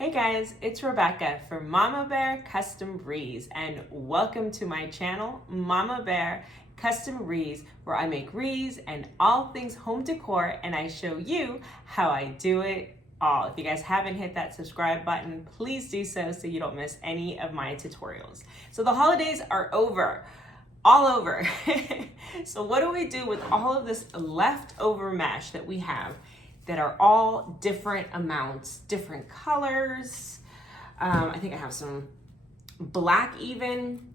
Hey guys, it's Rebecca from Mama Bear Custom Wreaths, and welcome to my channel, Mama Bear Custom Wreaths, where I make wreaths and all things home decor, and I show you how I do it all. If you guys haven't hit that subscribe button, please do so you don't miss any of my tutorials. So the holidays are over. All over. So what do we do with all of this leftover mesh that we have that are all different amounts, different colors? I think I have some black even.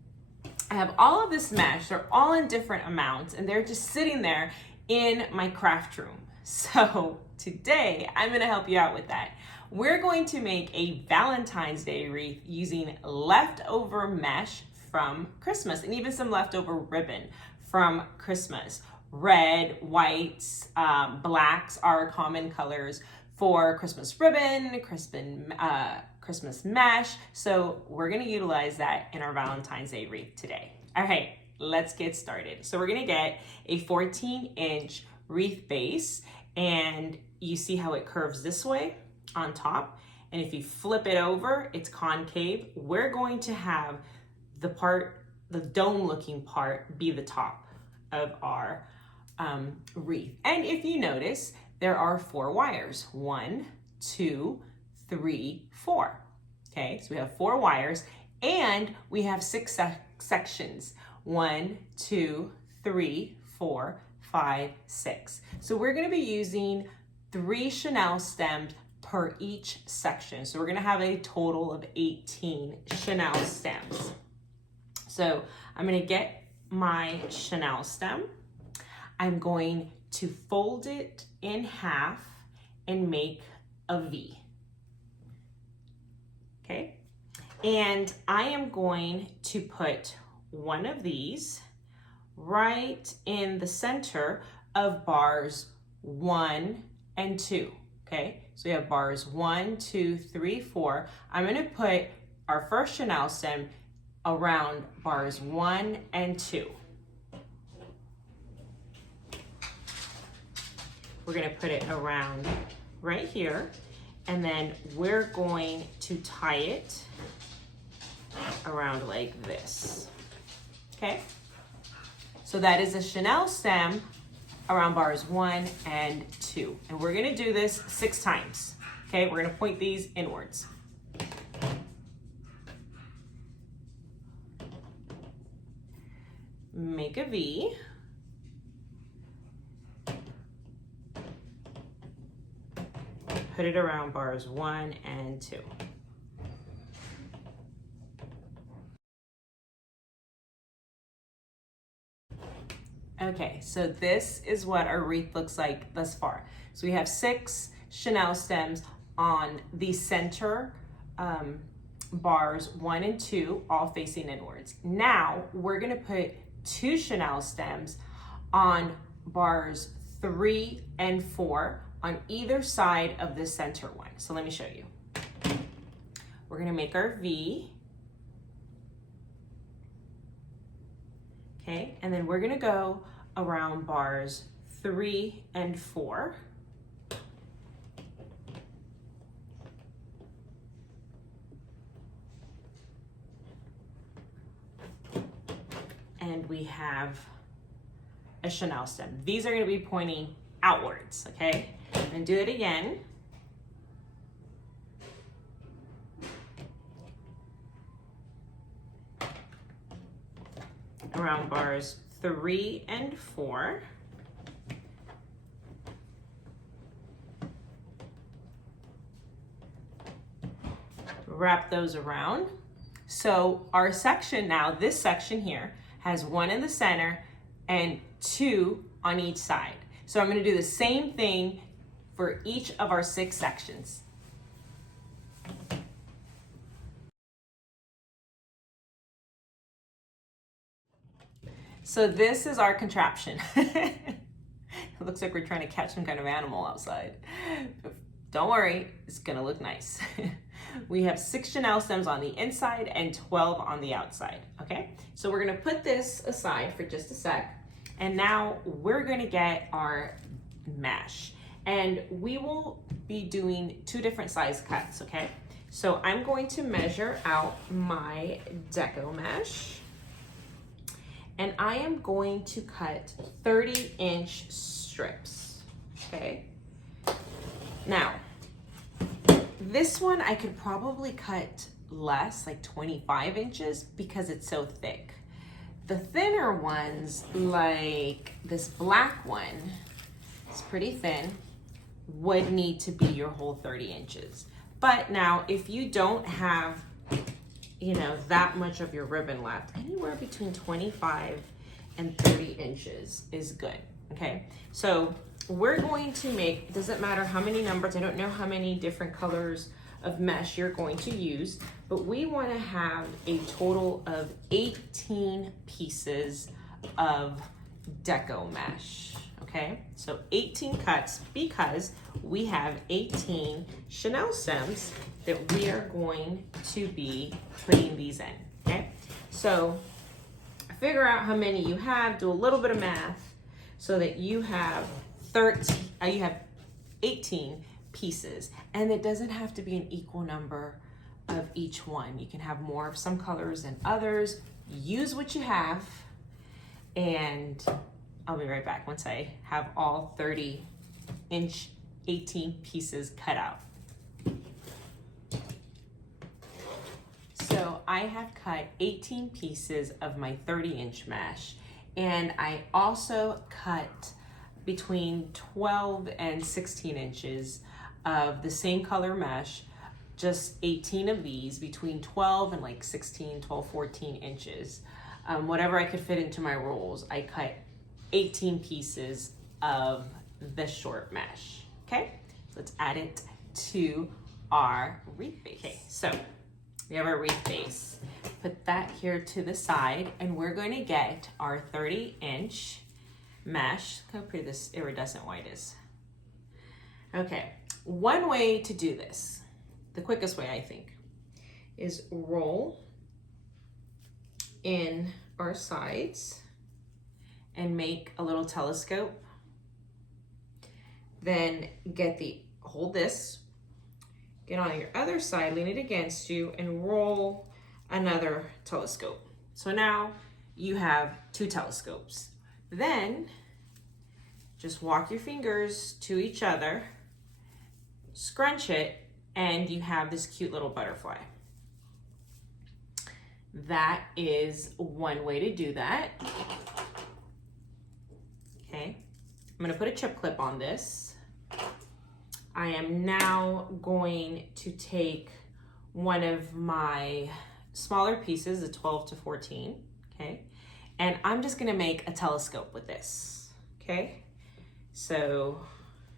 I have all of this mesh. They're all in different amounts and they're just sitting there in my craft room. So today I'm gonna help you out with that. We're going to make a Valentine's Day wreath using leftover mesh from Christmas and even some leftover ribbon from Christmas. Red, whites, blacks are common colors for Christmas ribbon, Christmas mesh. So we're gonna utilize that in our Valentine's Day wreath today. All right, let's get started. So we're gonna get a 14-inch wreath base, and you see how it curves this way on top. And if you flip it over, it's concave. We're going to have the dome looking part be the top of our wreath. And if you notice, there are 4 wires. 1, 2, 3, 4. Okay, so we have 4 wires and we have 6 sections. 1, 2, 3, 4, 5, 6. So we're going to be using 3 chenille stems per each section. So we're going to have a total of 18 chenille stems. So I'm going to get my chenille stem. I'm going to fold it in half and make a V. Okay. And I am going to put one of these right in the center of bars 1 and 2. Okay. So we have bars 1, 2, 3, 4. I'm going to put our first chenille stem around bars 1 and 2. We're going to put it around right here, and then we're going to tie it around like this. Okay? So that is a chenille stem around bars 1 and 2. And we're going to do this 6 times. Okay? We're going to point these inwards. Make a V. Put it around bars 1 and 2. Okay, so this is what our wreath looks like thus far. So we have 6 chenille stems on the center bars 1 and 2, all facing inwards. Now we're gonna put 2 chenille stems on bars 3 and 4 on either side of the center one. So let me show you. We're gonna make our V. Okay, and then we're gonna go around bars 3 and 4. And we have a chenille stem. These are gonna be pointing outwards, okay? And do it again. Around bars 3 and 4. Wrap those around. So our section now, this section here, has 1 in the center and 2 on each side. So I'm going to do the same thing for each of our 6 sections. So this is our contraption. It looks like we're trying to catch some kind of animal outside. Don't worry, it's going to look nice. We have 6 chenille stems on the inside and 12 on the outside. Okay, so we're going to put this aside for just a sec. And now we're going to get our mesh. And we will be doing 2 different size cuts, okay? So I'm going to measure out my Deco mesh, and I am going to cut 30-inch strips, okay? Now, this one I could probably cut less, like 25 inches, because it's so thick. The thinner ones, like this black one, it's pretty thin, would need to be your whole 30 inches. But now, if you don't have, you know, that much of your ribbon left, anywhere between 25 and 30 inches is good, okay? So we're going to make, doesn't matter how many numbers, I don't know how many different colors of mesh you're going to use, but we want to have a total of 18 pieces of Deco mesh, okay? So 18 cuts, because we have 18 chenille stems that we are going to be putting these in, okay? So figure out how many you have, do a little bit of math so that you have 18 pieces, and it doesn't have to be an equal number of each one. You can have more of some colors than others. Use what you have, and I'll be right back once I have all 30-inch 18 pieces cut out. So I have cut 18 pieces of my 30-inch mesh, and I also cut between 12 and 16 inches of the same color mesh, just 18 of these, between 12 and like 16, 12, 14 inches. Whatever I could fit into my rolls, I cut 18 pieces of the short mesh, okay? Let's add it to our wreath base. Okay, so we have our wreath base. Put that here to the side, and we're going to get our 30-inch mesh. Look how pretty this iridescent white is. Okay, one way to do this, the quickest way I think, is roll in our sides and make a little telescope. Then hold this, get on your other side, lean it against you, and roll another telescope. So now you have 2 telescopes. Then just walk your fingers to each other, scrunch it, and you have this cute little butterfly. That is one way to do that. Okay, I'm gonna put a chip clip on this. I am now going to take one of my smaller pieces, the 12 to 14, okay? And I'm just gonna make a telescope with this, okay? So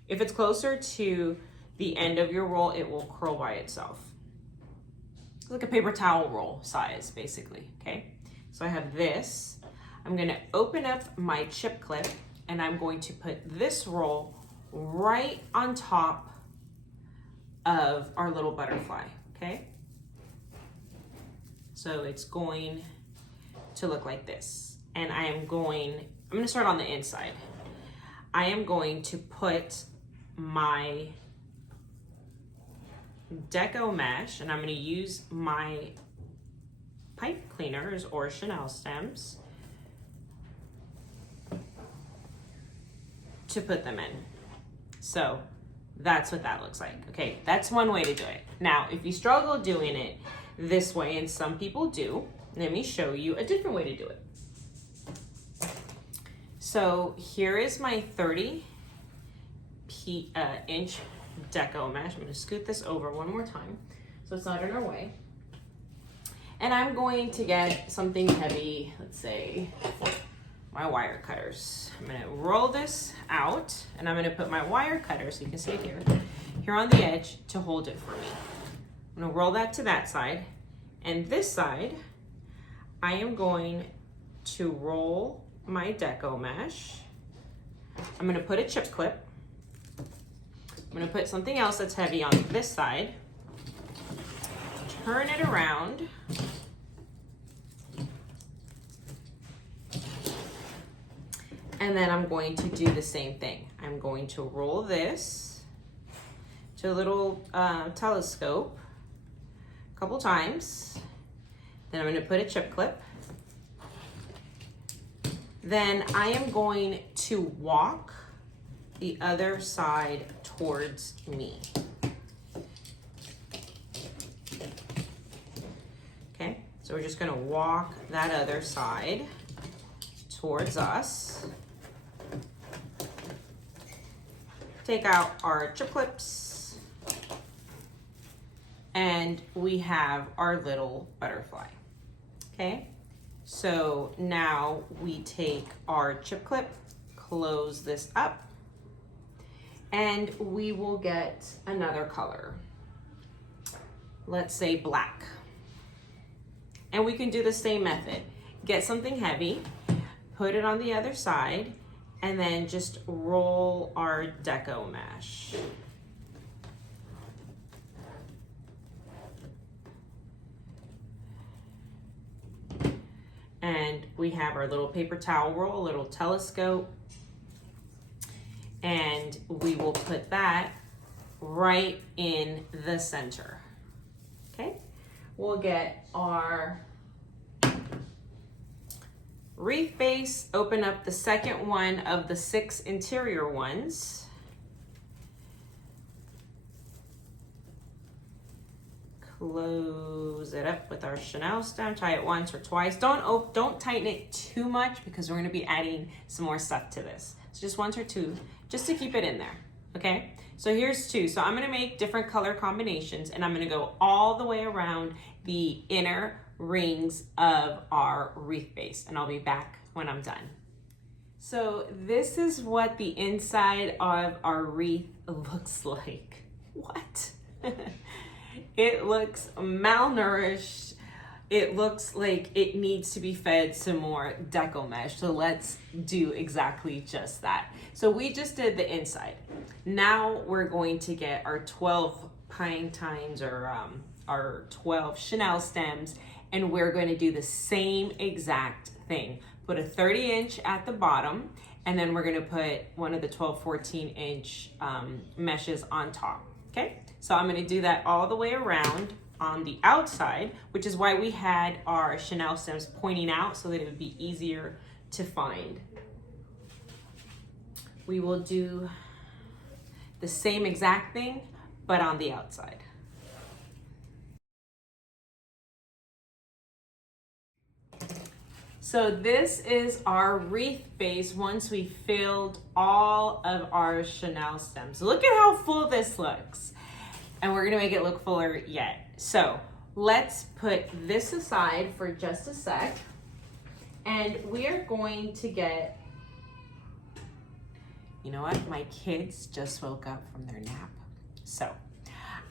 if it's closer to the end of your roll, it will curl by itself. It's like a paper towel roll size, basically, okay? So I have this. I'm gonna open up my chip clip, and I'm going to put this roll right on top of our little butterfly, okay? So it's going to look like this. And I'm gonna start on the inside. I am going to put my Deco mesh, and I'm gonna use my pipe cleaners or chenille stems to put them in. So that's what that looks like. Okay, that's one way to do it. Now, if you struggle doing it this way, and some people do, let me show you a different way to do it. So here is my 30-inch Deco mesh. I'm gonna scoot this over one more time so it's not in our way. And I'm going to get something heavy, let's say my wire cutters. I'm gonna roll this out, and I'm gonna put my wire cutter, so you can see it here on the edge to hold it for me. I'm gonna roll that to that side, and this side, I am going to roll my Deco mesh. I'm gonna put a chip clip. I'm gonna put something else that's heavy on this side, turn it around, and then I'm going to do the same thing. I'm going to roll this to a little telescope, a couple times. Then I'm going to put a chip clip. Then I am going to walk the other side towards me. Okay, so we're just going to walk that other side towards us. Take out our chip clips, and we have our little butterfly. Okay, so now we take our chip clip, close this up, and we will get another color. Let's say black. And we can do the same method. Get something heavy, put it on the other side, and then just roll our Deco mesh. And we have our little paper towel roll, a little telescope, and we will put that right in the center. Okay, we'll get our wreath base, open up the second one of the 6 interior ones. Close it up with our Chanel stem, tie it once or twice. Don't tighten it too much because we're gonna be adding some more stuff to this. So just once or two, just to keep it in there, okay? So here's 2. So I'm gonna make different color combinations, and I'm gonna go all the way around the inner rings of our wreath base, and I'll be back when I'm done. So this is what the inside of our wreath looks like. What? It looks malnourished. It looks like it needs to be fed some more Deco mesh. So let's do exactly just that. So we just did the inside. Now we're going to get our 12 pine tines, or our 12 Chanel stems, and we're going to do the same exact thing. Put a 30-inch at the bottom, and then we're going to put one of the 12, 14-inch meshes on top. Okay, so I'm going to do that all the way around on the outside, which is why we had our Chanel stems pointing out so that it would be easier to find. We will do the same exact thing, but on the outside. So this is our wreath base once we filled all of our Chanel stems. Look at how full this looks. And we're gonna make it look fuller yet. So let's put this aside for just a sec. And we are going to get, you know what? My kids just woke up from their nap. So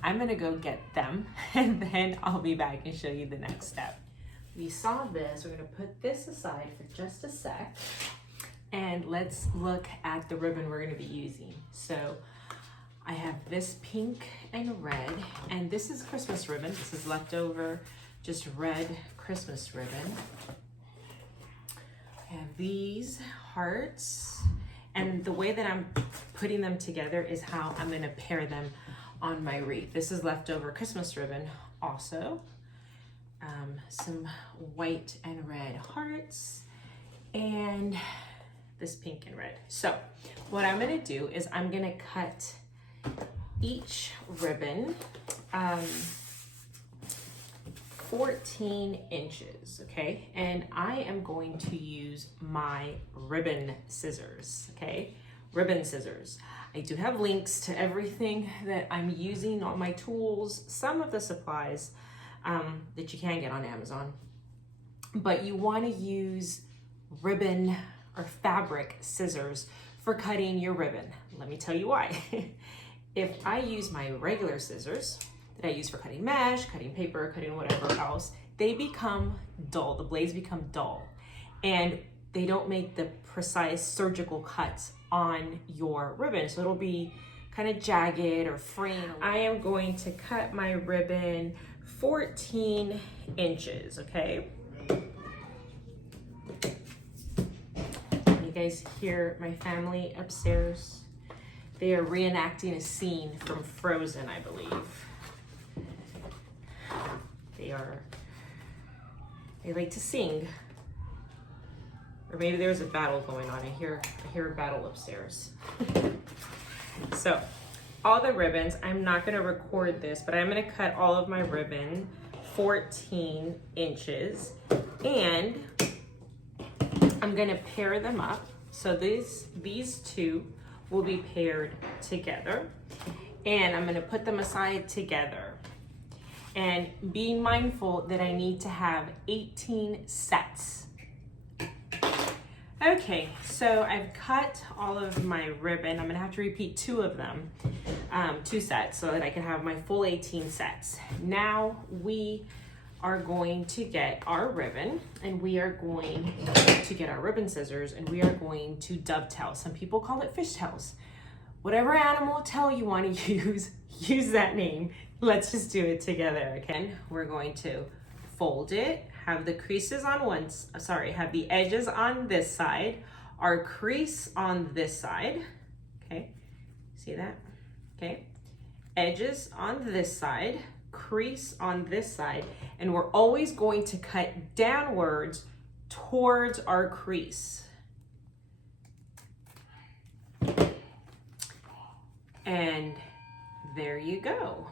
I'm gonna go get them, and then I'll be back and show you the next step. We saw this, we're gonna put this aside for just a sec, and let's look at the ribbon we're gonna be using. So I have this pink and red, and this is Christmas ribbon. This is leftover, just red Christmas ribbon. I have these hearts, and the way that I'm putting them together is how I'm gonna pair them on my wreath. This is leftover Christmas ribbon also. Some white and red hearts, and this pink and red. So what I'm gonna do is I'm gonna cut each ribbon 14 inches, okay? And I am going to use my ribbon scissors, okay? Ribbon scissors. I do have links to everything that I'm using on my tools, some of the supplies that you can get on Amazon. But you want to use ribbon or fabric scissors for cutting your ribbon. Let me tell you why. If I use my regular scissors that I use for cutting mesh, cutting paper, cutting whatever else, they become dull. The blades become dull, and they don't make the precise surgical cuts on your ribbon. So it'll be kind of jagged or fraying. I am going to cut my ribbon 14 inches, okay? You guys hear my family upstairs? They are reenacting a scene from Frozen, I believe. They like to sing. Or maybe there's a battle going on. I hear a battle upstairs. So all the ribbons, I'm not gonna record this, but I'm gonna cut all of my ribbon 14 inches, and I'm gonna pair them up. So these two will be paired together, and I'm gonna put them aside together. And be mindful that I need to have 18 sets. Okay, so I've cut all of my ribbon. I'm gonna have to repeat 2 of them, 2 sets, so that I can have my full 18 sets. Now we are going to get our ribbon, and we are going to get our ribbon scissors, and we are going to dovetail. Some people call it fishtails. Whatever animal tail you want to use that name. Let's just do it together. Okay, we're going to fold it, have the creases on have the edges on this side, our crease on this side. Okay, see that? Okay, edges on this side, crease on this side, and we're always going to cut downwards towards our crease. And there you go.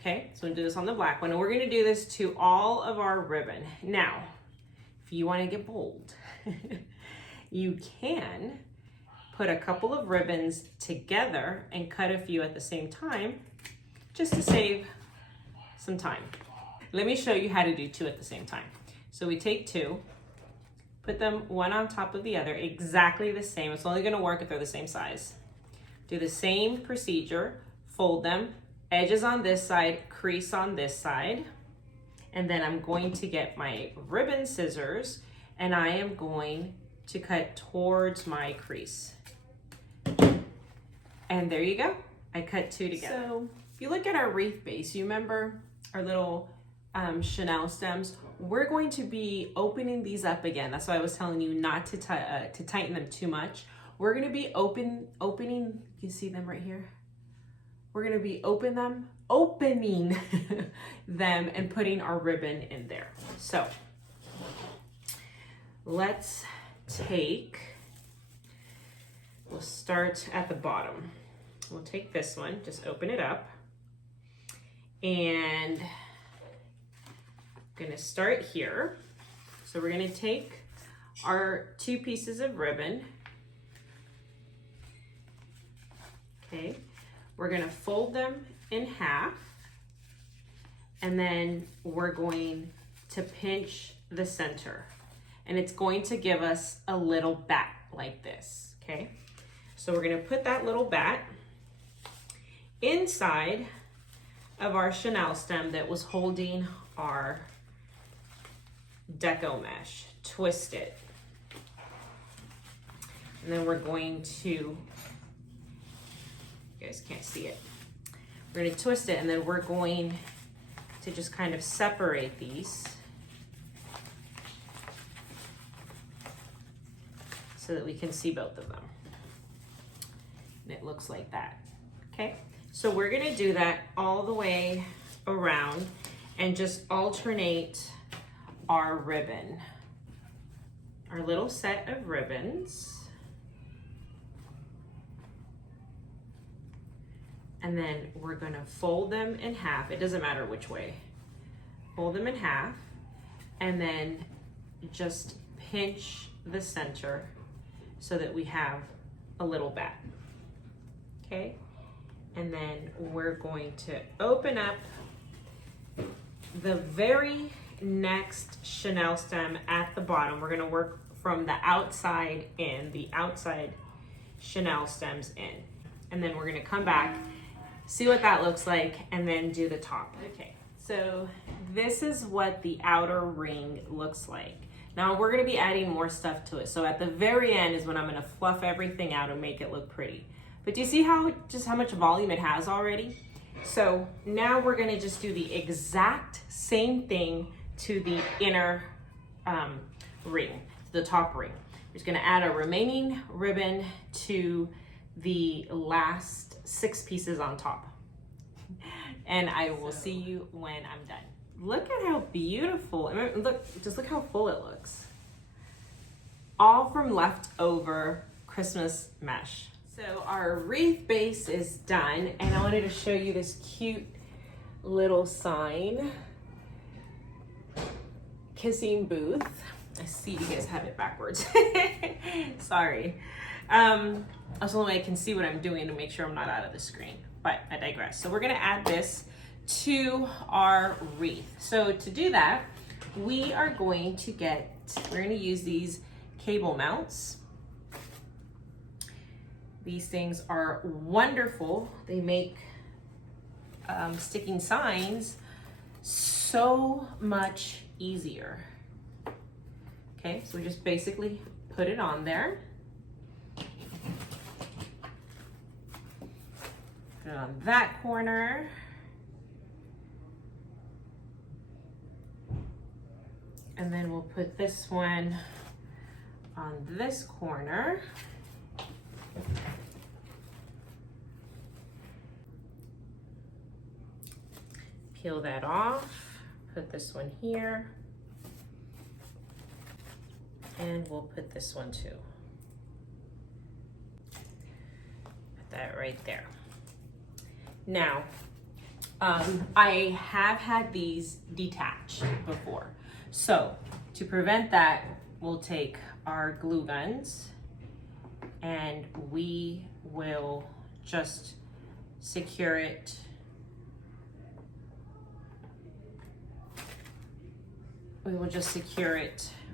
Okay, so we'll do this on the black one, and we're gonna do this to all of our ribbon. Now, if you wanna get bold, you can put a couple of ribbons together and cut a few at the same time, just to save some time. Let me show you how to do 2 at the same time. So we take 2, put them one on top of the other, exactly the same. It's only gonna work if they're the same size. Do the same procedure, fold them, edges on this side, crease on this side, and then I'm going to get my ribbon scissors, and I am going to cut towards my crease. And there you go. I cut 2 together. So if you look at our wreath base, you remember our little chenille stems? We're going to be opening these up again. That's why I was telling you not to tighten them too much. We're gonna be opening, you see them right here? We're gonna be opening them and putting our ribbon in there. So let's we'll start at the bottom. We'll take this one, just open it up, and I'm gonna start here. So we're gonna take our 2 pieces of ribbon. Okay, we're gonna fold them in half, and then we're going to pinch the center, and it's going to give us a little bat like this. Okay, so we're gonna put that little bat inside of our chenille stem that was holding our Deco mesh. Twist it, and then we're going to, you guys can't see it, we're going to twist it, and then we're going to just kind of separate these so that we can see both of them. And it looks like that. Okay, so we're going to do that all the way around and just alternate our ribbon, our little set of ribbons. And then we're gonna fold them in half. It doesn't matter which way. Fold them in half, and then just pinch the center so that we have a little bat. Okay? And then we're going to open up the very next chenille stem at the bottom. We're gonna work from the outside in, the outside chenille stems in. And then we're gonna come back, see what that looks like, and then do the top. Okay, so this is what the outer ring looks like. Now we're gonna be adding more stuff to it. So at the very end is when I'm gonna fluff everything out and make it look pretty. But do you see how much volume it has already? So now we're gonna just do the exact same thing to the inner ring, the top ring. We're just gonna add a remaining ribbon to the last 6 pieces on top. and I will see you when I'm done. Look at how beautiful. I mean, look how full it looks. All from leftover Christmas mesh. So our wreath base is done, and I wanted to show you this cute little sign. Kissing booth. I see you guys have it backwards. Sorry. That's the only way I can see what I'm doing to make sure I'm not out of the screen, but I digress. So we're gonna add this to our wreath. So to do that, we're going to use these cable mounts. These things are wonderful. They make sticking signs so much easier. Okay, so we just basically put it on there. Put it on that corner. And then we'll put this one on this corner. Peel that off, put this one here, and we'll put this one too. Put that right there. Now, I have had these detached before. So to prevent that, we'll take our glue guns and we will just secure it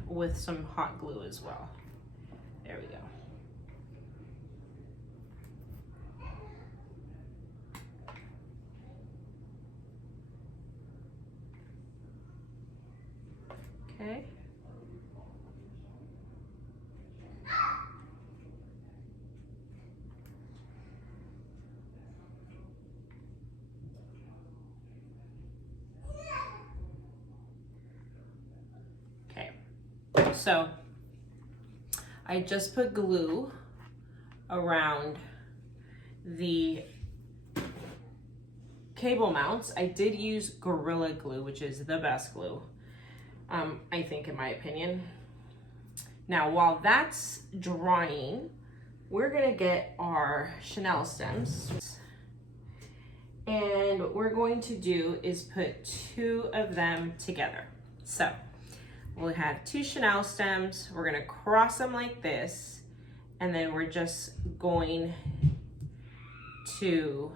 with some hot glue as well. There we go. Okay. So I just put glue around the cable mounts. I did use Gorilla Glue, which is the best glue, I think, in my opinion. Now, while that's drying, we're gonna get our chenille stems. And what we're going to do is put 2 of them together. So we'll have 2 chenille stems. We're gonna cross them like this, and then we're just going to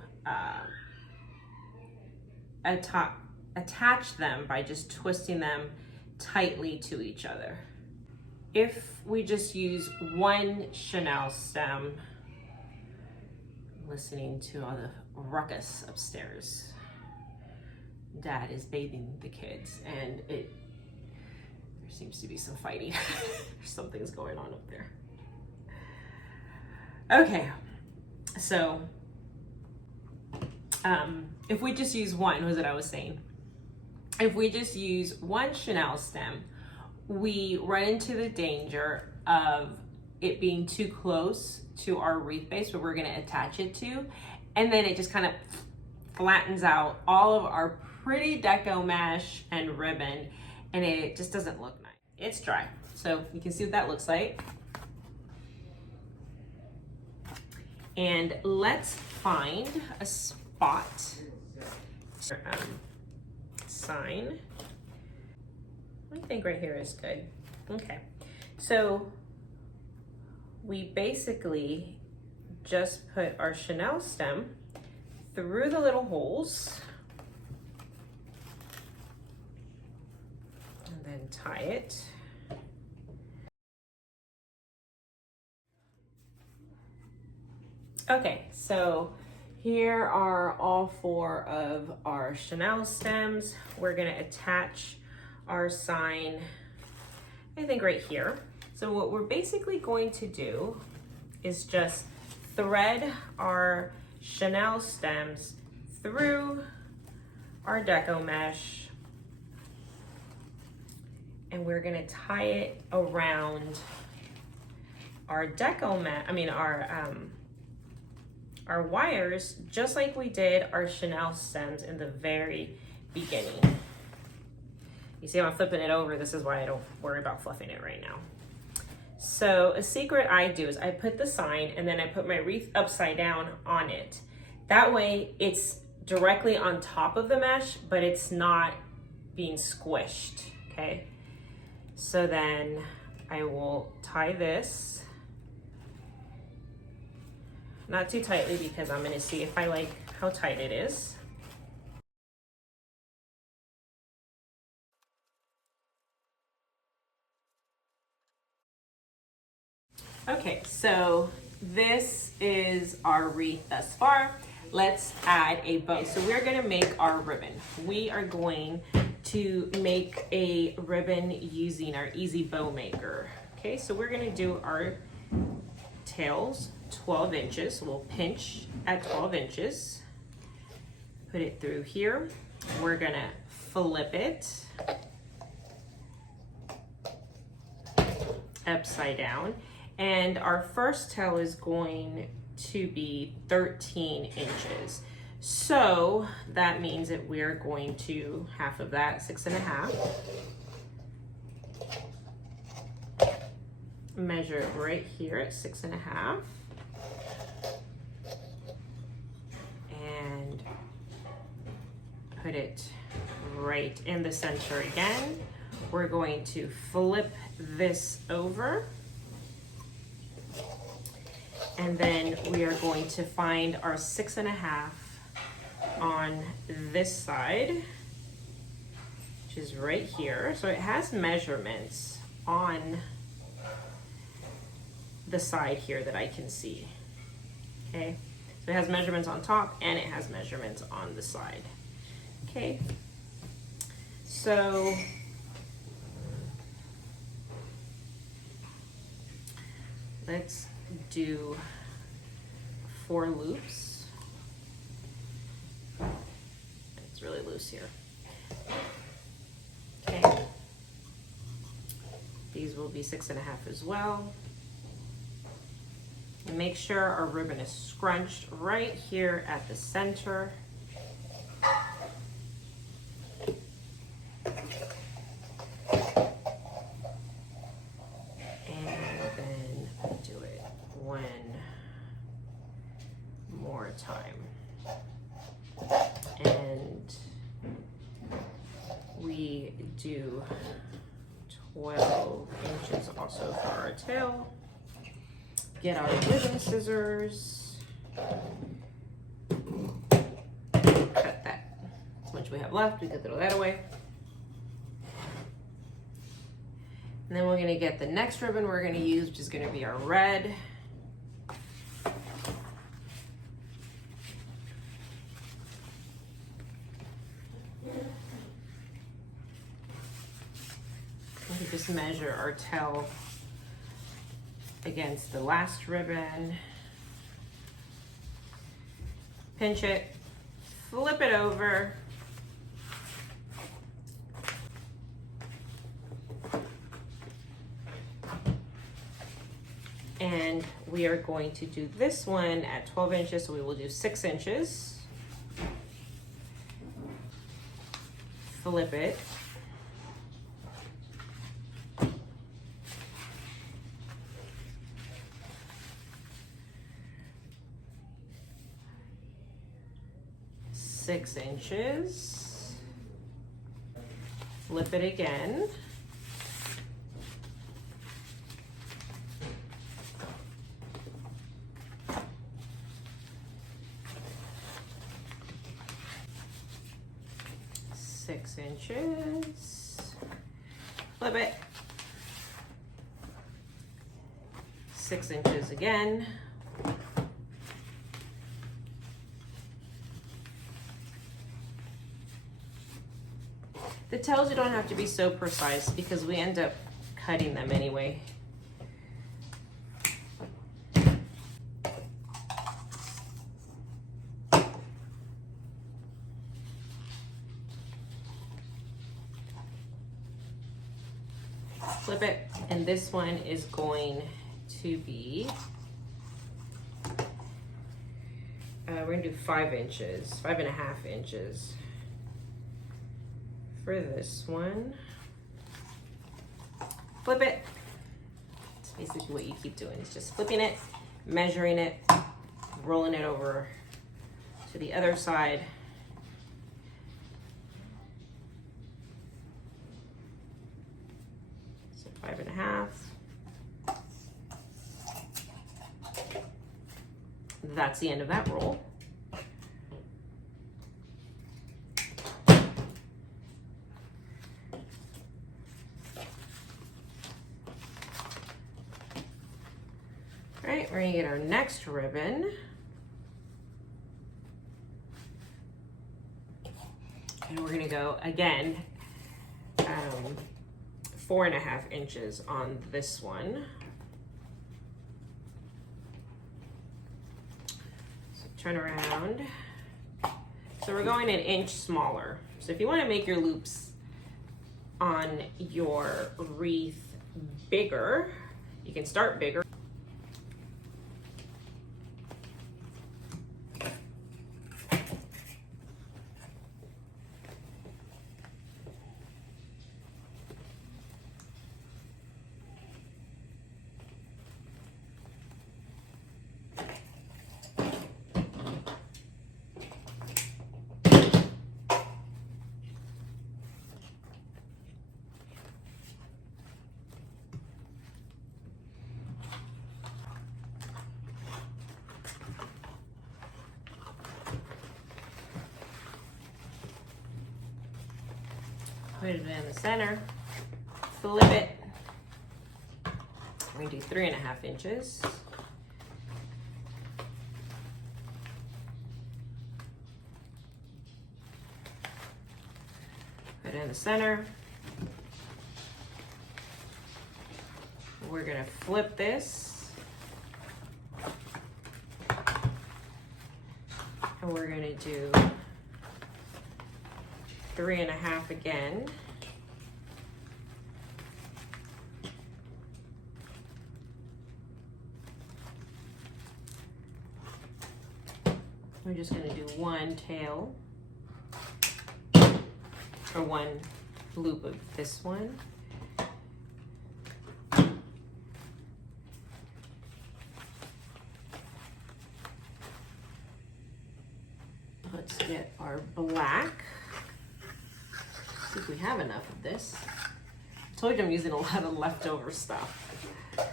attach them by just twisting them tightly to each other. If we just use 1 chenille stem, I'm listening to all the ruckus upstairs. Dad is bathing the kids, and there seems to be some fighting. Something's going on up there. Okay, so if we just use one, what was it I was saying? If we just use 1 chenille stem, we run into the danger of it being too close to our wreath base where we're gonna attach it to, and then it just kind of flattens out all of our pretty deco mesh and ribbon, and it just doesn't look nice. It's dry, so you can see what that looks like. And let's find a spot. Sign. I think right here is good. Okay, so we basically just put our chenille stem through the little holes and then tie it. Okay, so here are all 4 of our chenille stems. We're gonna attach our sign, I think right here. So what we're basically going to do is just thread our chenille stems through our deco mesh, and we're gonna tie it around our deco mesh, our wires just like we did our Chanel stems in the very beginning. You see, I'm flipping it over. This is why I don't worry about fluffing it right now. So a secret I do is I put the sign and then I put my wreath upside down on it. That way it's directly on top of the mesh, but it's not being squished, okay? So then I will tie this, not too tightly because I'm gonna see if I like how tight it is. Okay, so this is our wreath thus far. Let's add a bow. So we're gonna make our ribbon. We are going to make a ribbon using our easy bow maker. Okay, so we're gonna do our tails 12 inches. So we'll pinch at 12 inches, put it through here. We're gonna flip it upside down. And our first tail is going to be 13 inches. So that means that we're going to half of that, 6.5. Measure it right here at 6.5. And put it right in the center again. We're going to flip this over. And then we are going to find our 6.5 on this side, which is right here. So it has measurements on the side here that I can see, okay? So it has measurements on top and it has measurements on the side, okay? So let's do 4 loops. It's really loose here. Okay. These will be 6.5 as well. And make sure our ribbon is scrunched right here at the center. Time. And we do 12 inches also for our tail. Get our ribbon scissors. Cut that. As much we have left, we can throw that away. And then we're gonna get the next ribbon we're gonna use, which is gonna be our red. Just measure our tail against the last ribbon, pinch it, flip it over, and we are going to do this one at 12 inches, so we will do 6 inches, flip it, six inches, flip it again, six inches, flip it, 6 inches again, the tails, you don't have to be so precise because we end up cutting them anyway. Flip it, and this one is going to be we're gonna do 5.5 inches for this one. Flip it. It's basically what you keep doing. It's just flipping it, measuring it, rolling it over to the other side. So 5.5. That's the end of that roll. All right, we're gonna get our next ribbon. And we're gonna go again, 4.5 inches on this one. So turn around. So we're going an inch smaller. So if you wanna make your loops on your wreath bigger, you can start bigger. Put it in the center, flip it. We're gonna do 3.5 inches. Put it in the center. We're gonna flip this. And we're gonna do 3.5 again. We're just gonna do one tail, or one loop of this one. Let's get our black. I think we have enough of this. I told you I'm using a lot of leftover stuff. I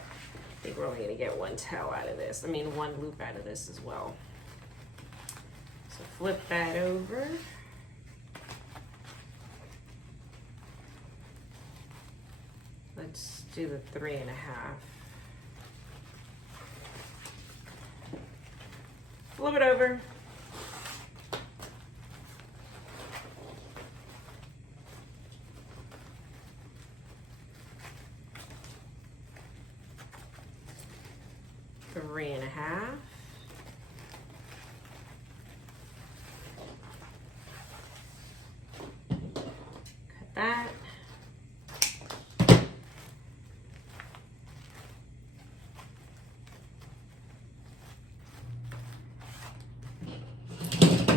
think we're only gonna get one tail out of this. I mean, one loop out of this as well. So flip that over. Let's do the 3.5. Flip it over. Three and a half. Cut that.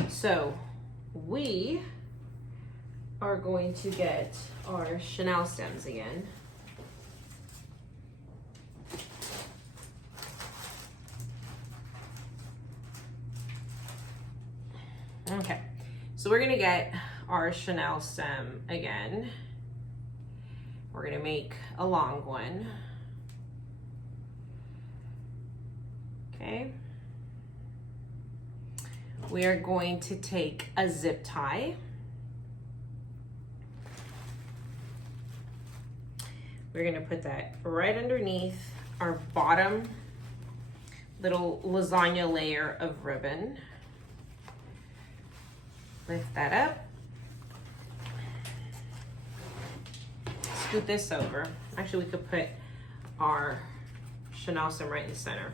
So we are going to get our chenille stems again. Okay, so we're gonna get our chenille stem again. We're gonna make a long one. Okay. We are going to take a zip tie. We're gonna put that right underneath our bottom little lasagna layer of ribbon. Lift that up. Scoot this over. Actually, we could put our chenille stem right in the center.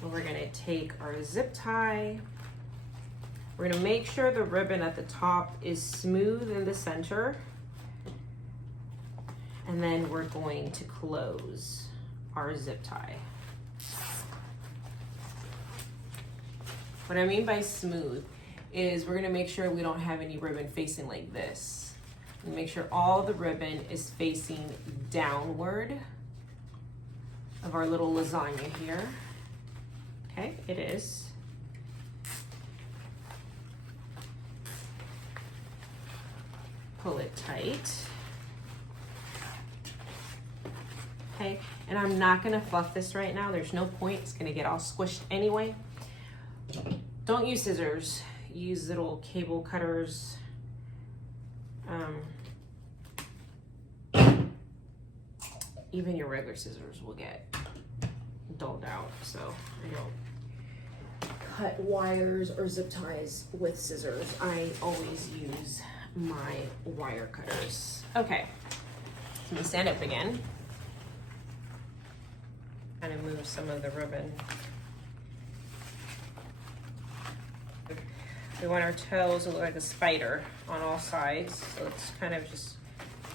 And we're gonna take our zip tie. We're gonna make sure the ribbon at the top is smooth in the center. And then we're going to close our zip tie. What I mean by smooth is we're gonna make sure we don't have any ribbon facing like this. And make sure all the ribbon is facing downward of our little lasagna here. Okay, it is. Pull it tight. Okay, and I'm not gonna fluff this right now. There's no point, it's gonna get all squished anyway. Don't use scissors, use little cable cutters. Even your regular scissors will get dulled out, so I don't cut wires or zip ties with scissors. I always use my wire cutters. Okay, let me stand up again. Kind of move some of the ribbon. We want our tails to look like a spider on all sides, so let's kind of just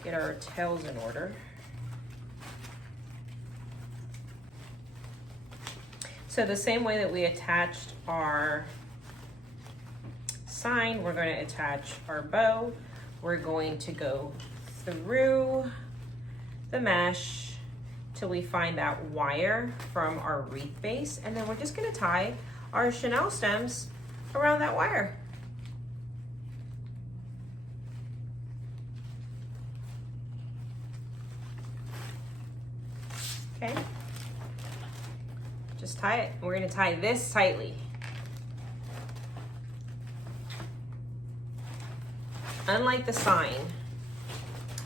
get our tails in order. So the same way that we attached our sign, we're going to attach our bow. We're going to go through the mesh till we find that wire from our wreath base, and then we're just going to tie our chenille stems around that wire. Okay. Just tie it. We're going to tie this tightly. Unlike the sign,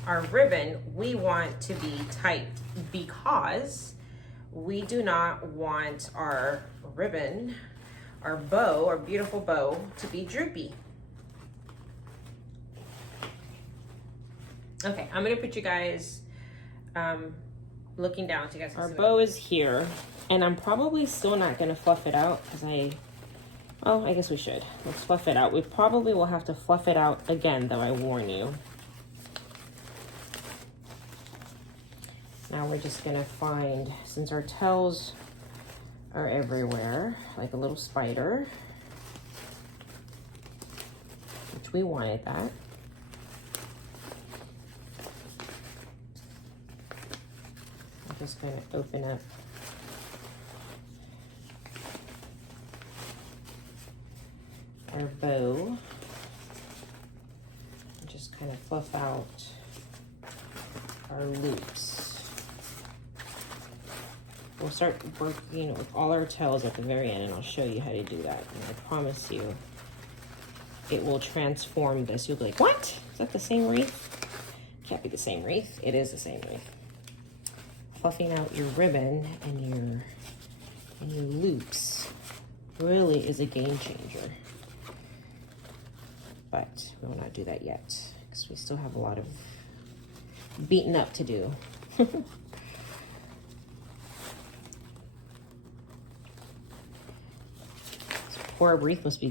our ribbon, we want to be tight because we do not want our ribbon, our bow, our beautiful bow, to be droopy. Okay, I'm going to put you guys looking down so you guys can see. Our bow is here. And I'm probably still not going to fluff it out because I guess we should. Let's fluff it out. We probably will have to fluff it out again, though, I warn you. Now we're just going to find, since our tails are everywhere, like a little spider, which we wanted that. I'm just going to open up our bow and just kind of fluff out our loops. We'll start working with all our tails at the very end, and I'll show you how to do that. And I promise you, it will transform this. You'll be like, what? Is that the same wreath? Can't be the same wreath. It is the same wreath. Fluffing out your ribbon and your loops really is a game changer. But we will not do that yet because we still have a lot of beating up to do. This poor wreath must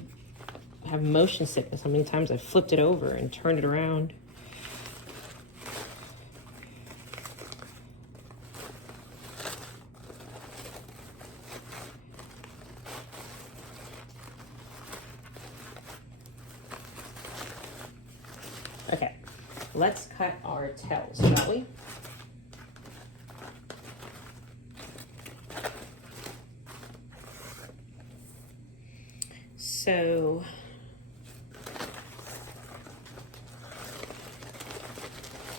have motion sickness. How many times I've flipped it over and turned it around. Okay, let's cut our tails, shall we? So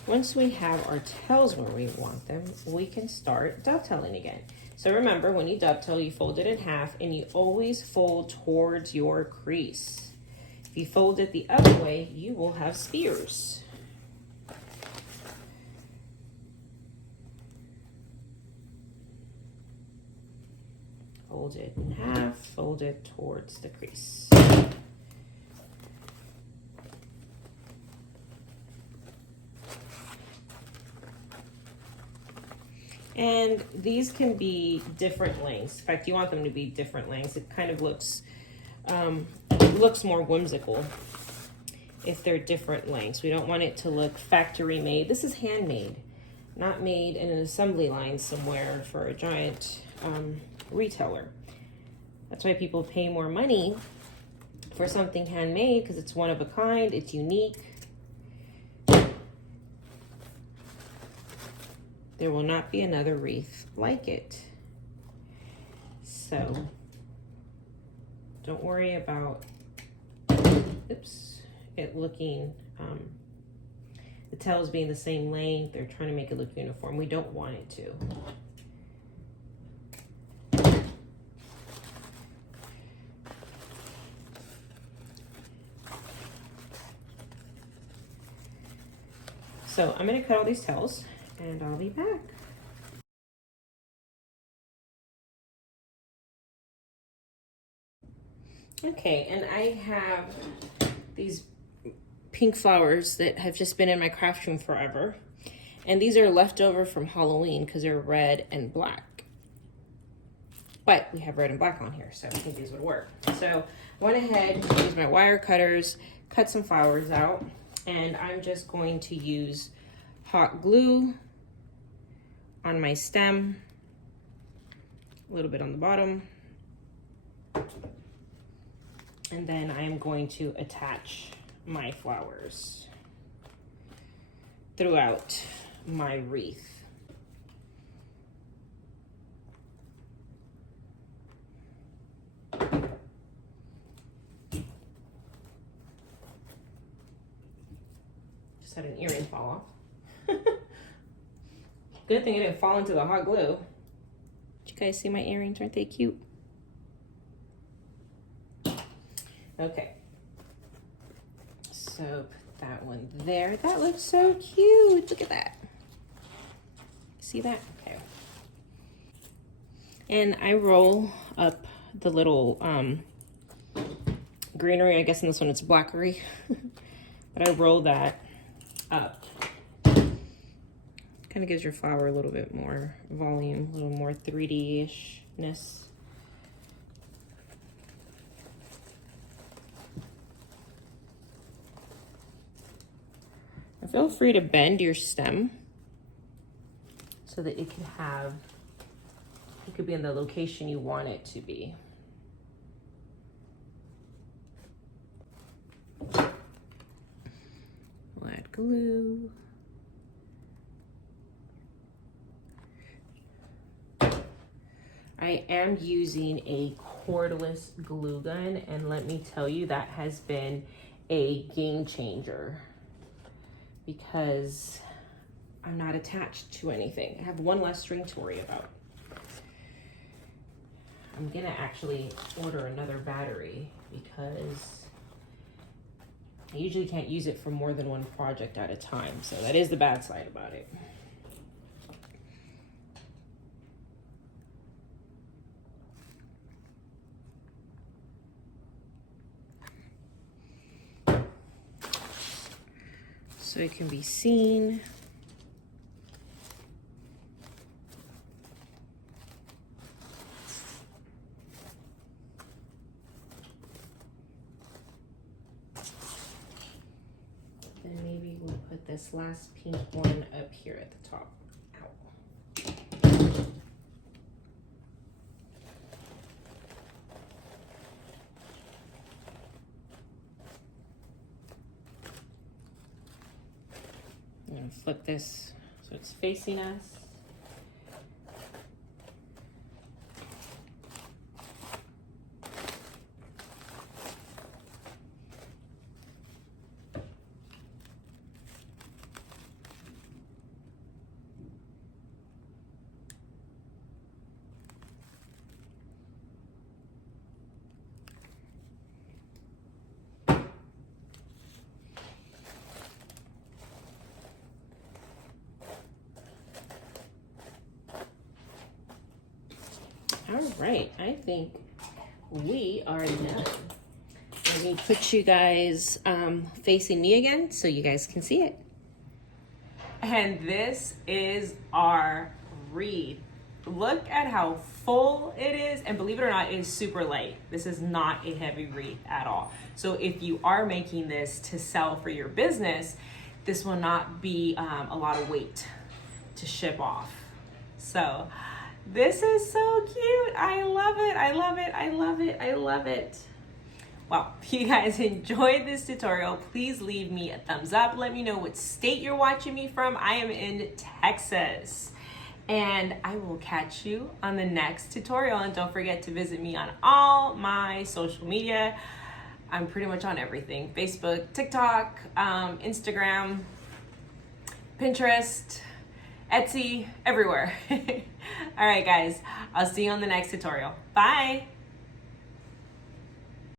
once we have our tails where we want them, we can start dovetailing again. So remember, when you dovetail, you fold it in half and you always fold towards your crease. If you fold it the other way, you will have spears. Fold it in half, fold it towards the crease. And these can be different lengths. In fact, you want them to be different lengths. It kind of looks more whimsical if they're different lengths. We don't want it to look factory made. This is handmade, not made in an assembly line somewhere for a giant retailer. That's why people pay more money for something handmade, because it's one of a kind, it's unique. There will not be another wreath like it. So don't worry about, it looking, the tails being the same length. They're trying to make it look uniform. We don't want it to. So I'm gonna cut all these tails and I'll be back. Okay, and I have these pink flowers that have just been in my craft room forever. And these are left over from Halloween because they're red and black. But we have red and black on here, so I think these would work. So I went ahead and used my wire cutters, cut some flowers out, and I'm just going to use hot glue on my stem, a little bit on the bottom, and then I'm going to attach my flowers throughout my wreath. Just had an earring fall off. Good thing it didn't fall into the hot glue. Did you guys see my earrings? Aren't they cute? Okay. So put that one there. That looks so cute. Look at that. See that? Okay. And I roll up the little greenery. I guess in this one it's blackery. But I roll that up. Kind of gives your flower a little bit more volume, a little more 3D-ishness. Feel free to bend your stem so that it could be in the location you want it to be. We'll add glue. I am using a cordless glue gun, and let me tell you, that has been a game changer because I'm not attached to anything. I have one less string to worry about. I'm gonna actually order another battery because I usually can't use it for more than one project at a time. So that is the bad side about it. So it can be seen. Then maybe we'll put this last pink one up here at the top. I'm going to flip this so it's facing us. All right, I think we are done. Let me put you guys facing me again so you guys can see it. And this is our wreath. Look at how full it is, and believe it or not, it is super light. This is not a heavy wreath at all. So if you are making this to sell for your business, this will not be a lot of weight to ship off. So This is so cute. I love it. I love it. I love it. I love it. Well, if you guys enjoyed this tutorial, please leave me a thumbs up. Let me know what state you're watching me from. I am in Texas. And I will catch you on the next tutorial. And don't forget to visit me on all my social media. I'm pretty much on everything. Facebook, TikTok, Instagram, Pinterest, Etsy, everywhere. All right, guys, I'll see you on the next tutorial. Bye.